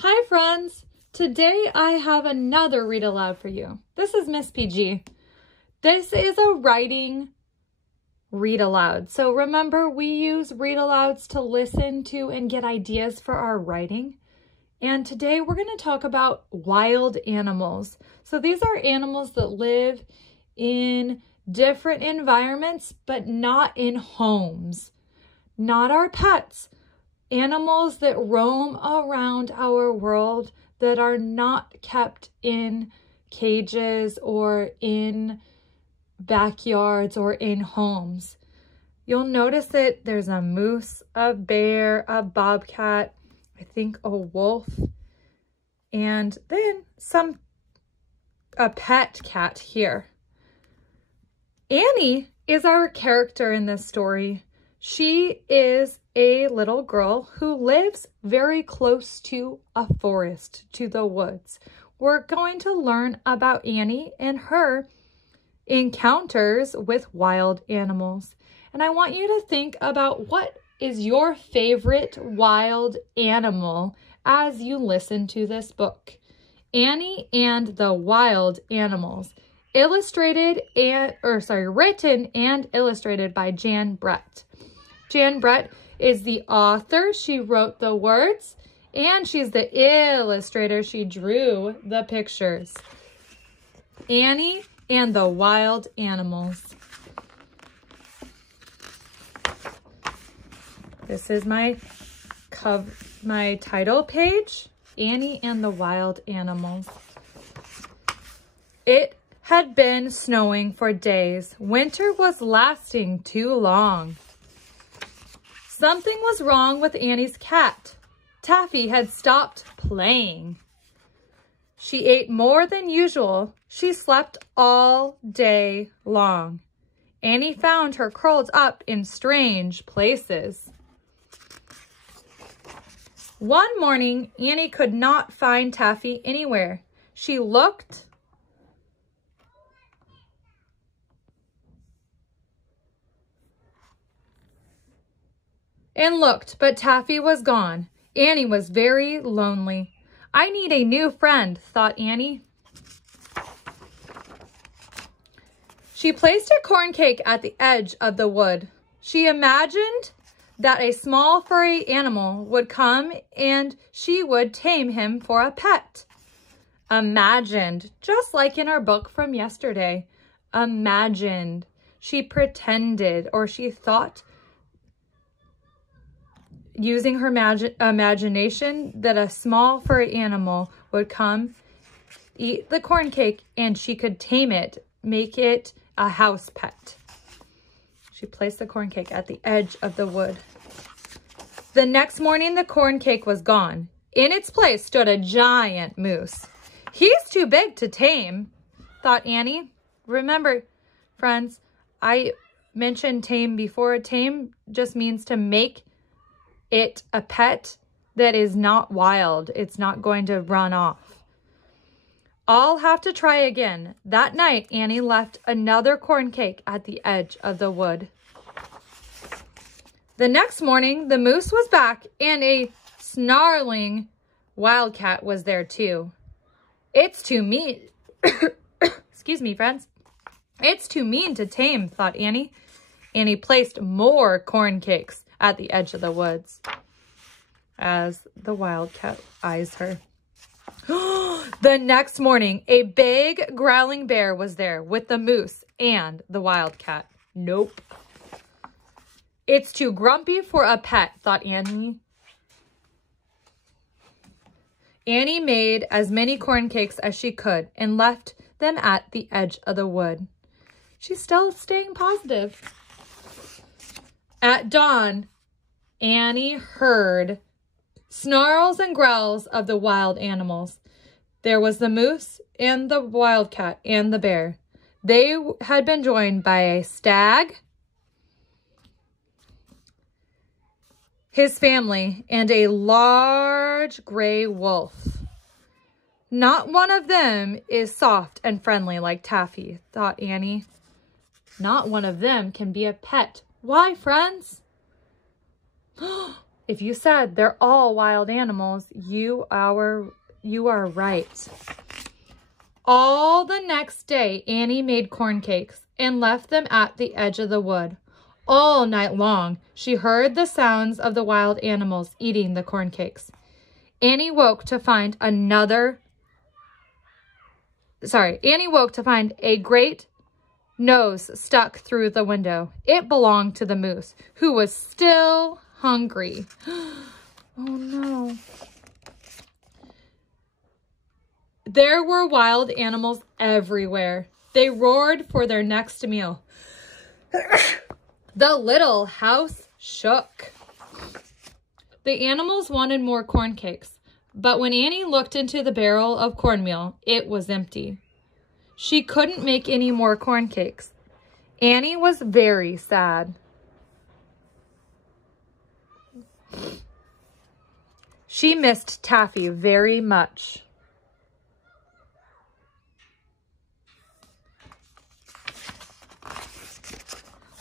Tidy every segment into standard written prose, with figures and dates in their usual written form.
Hi friends! Today I have another read aloud for you. This is Miss PG. This is a writing read aloud. So remember, we use read alouds to listen to and get ideas for our writing. And today we're going to talk about wild animals. So these are animals that live in different environments, but not in homes. Not our pets. Animals that roam around our world that are not kept in cages or in backyards or in homes. You'll notice that there's a moose, a bear, a bobcat, I think a wolf, and then a pet cat here. Annie is our character in this story. She is a little girl who lives very close to a forest, to the woods. We're going to learn about Annie and her encounters with wild animals. And I want you to think about what is your favorite wild animal as you listen to this book. Annie and the Wild Animals, written and illustrated by Jan Brett. Jan Brett is the author. She wrote the words, and she's the illustrator. She drew the pictures. Annie and the Wild Animals. This is my title page, Annie and the Wild Animals. It had been snowing for days. Winter was lasting too long. Something was wrong with Annie's cat. Taffy had stopped playing. She ate more than usual. She slept all day long. Annie found her curled up in strange places. One morning, Annie could not find Taffy anywhere. She looked and looked, but Taffy was gone. Annie was very lonely. I need a new friend, thought Annie. She placed a corn cake at the edge of the wood. She imagined that a small furry animal would come and she would tame him for a pet. Imagined, just like in our book from yesterday. Imagined. She pretended, or she thought, using her imagination, that a small furry animal would come, eat the corn cake, and she could tame it, make it a house pet. She placed the corn cake at the edge of the wood. The next morning, the corn cake was gone. In its place stood a giant moose. He's too big to tame, thought Annie. Remember, friends, I mentioned tame before. Tame just means to make it a pet that is not wild. It's not going to run off. I'll have to try again. That night, Annie left another corn cake at the edge of the wood. The next morning, the moose was back and a snarling wildcat was there too. It's too mean. Excuse me, friends. It's too mean to tame, thought Annie. Annie placed more corn cakes at the edge of the woods as the wildcat eyes her. The next morning, a big growling bear was there with the moose and the wildcat. Nope. It's too grumpy for a pet, thought Annie. Annie made as many corn cakes as she could and left them at the edge of the wood. She's still staying positive. At dawn, Annie heard snarls and growls of the wild animals. There was the moose and the wildcat and the bear. They had been joined by a stag, his family, and a large gray wolf. Not one of them is soft and friendly like Taffy, thought Annie. Not one of them can be a pet. Why, friends? If you said they're all wild animals, you are right. All the next day, Annie made corn cakes and left them at the edge of the wood. All night long, she heard the sounds of the wild animals eating the corn cakes. Annie woke to find a great nose stuck through the window. It belonged to the moose, who was still hungry. Oh no. There were wild animals everywhere. They roared for their next meal. The little house shook. The animals wanted more corn cakes, but when Annie looked into the barrel of cornmeal, it was empty. She couldn't make any more corn cakes. Annie was very sad. She missed Taffy very much.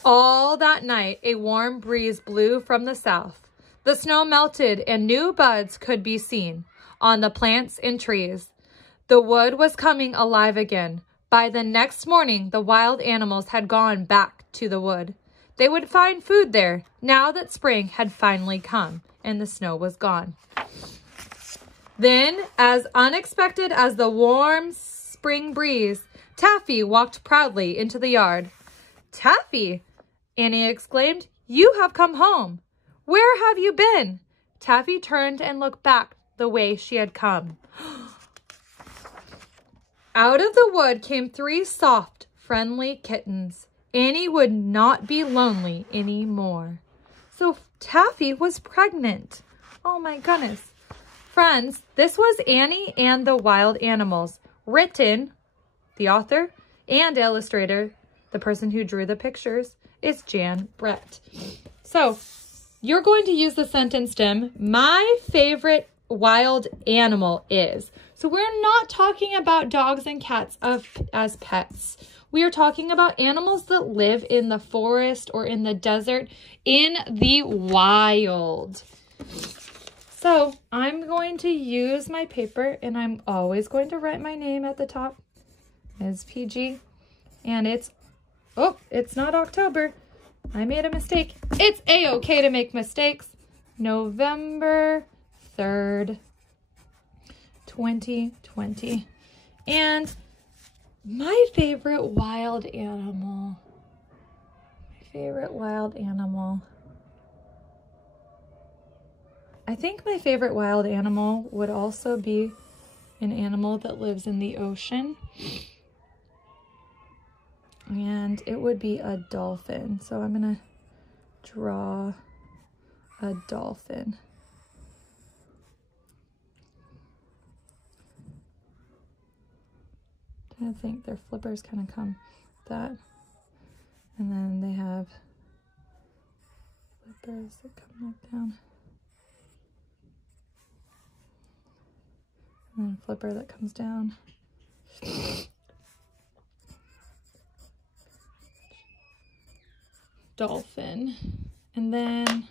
All that night, a warm breeze blew from the south. The snow melted and new buds could be seen on the plants and trees. The wood was coming alive again. By the next morning, the wild animals had gone back to the wood. They would find food there, now that spring had finally come and the snow was gone. Then, as unexpected as the warm spring breeze, Taffy walked proudly into the yard. "Taffy!" Annie exclaimed, "You have come home. Where have you been?" Taffy turned and looked back the way she had come. Out of the wood came 3 soft, friendly kittens. Annie would not be lonely anymore. So Taffy was pregnant. Oh my goodness. Friends, this was Annie and the Wild Animals, written, the author and illustrator, the person who drew the pictures, is Jan Brett. So you're going to use the sentence stem, my favorite wild animal is. So we're not talking about dogs and cats as pets. We are talking about animals that live in the forest or in the desert, in the wild. So I'm going to use my paper, and I'm always going to write my name at the top, Ms. PG. And it's not October. I made a mistake. It's a-okay to make mistakes. November 3rd, 2020. And my favorite wild animal. I think my favorite wild animal would also be an animal that lives in the ocean. And it would be a dolphin. So I'm going to draw a dolphin. I think their flippers kind of come with that. And then they have flippers that come like down. And then a flipper that comes down. Dolphin. And then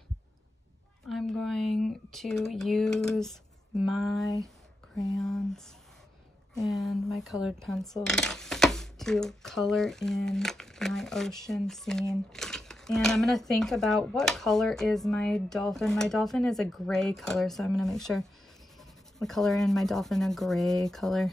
I'm going to use my crayons and my colored pencils to color in my ocean scene. And I'm going to think about what color is my dolphin. My dolphin is a gray color, so I'm going to make sure I color in my dolphin a gray color.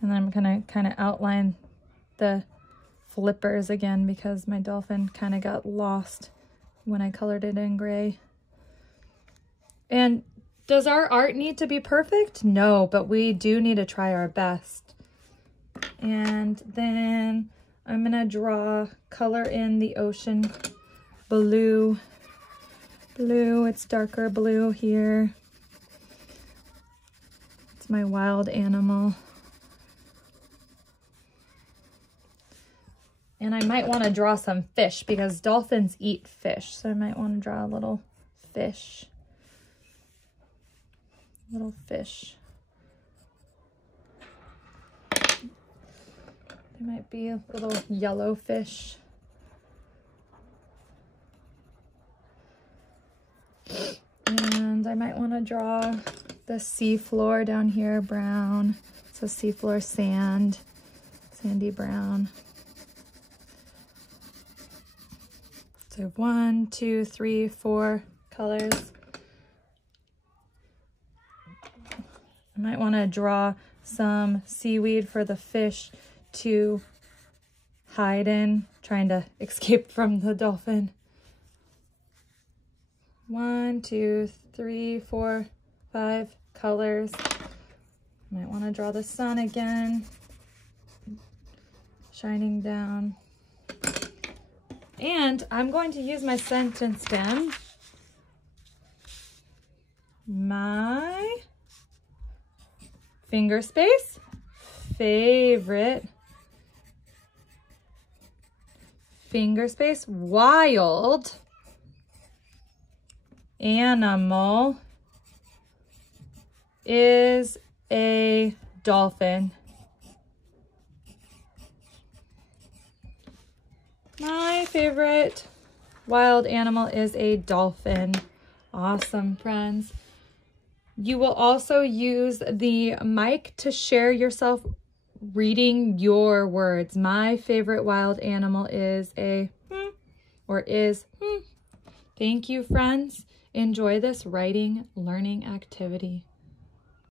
And then I'm going to kind of outline the flippers again because my dolphin kind of got lost when I colored it in gray. And does our art need to be perfect? No, but we do need to try our best. And then I'm going to color in the ocean blue. It's darker blue here. It's my wild animal. And I might want to draw some fish because dolphins eat fish. So I might want to draw a little fish. They might be a little yellow fish. And I might want to draw the seafloor down here, brown. So seafloor sand, sandy brown. So 1, 2, 3, 4 colors. I might want to draw some seaweed for the fish to hide in, trying to escape from the dolphin. 1, 2, 3, 4, 5 colors. Might want to draw the sun again, shining down. And I'm going to use my sentence stem. My finger space favorite finger space wild animal is a dolphin. My favorite wild animal is a dolphin. Awesome, friends. You will also use the mic to share yourself reading your words. My favorite wild animal is a or is. Thank you, friends. Enjoy this writing learning activity.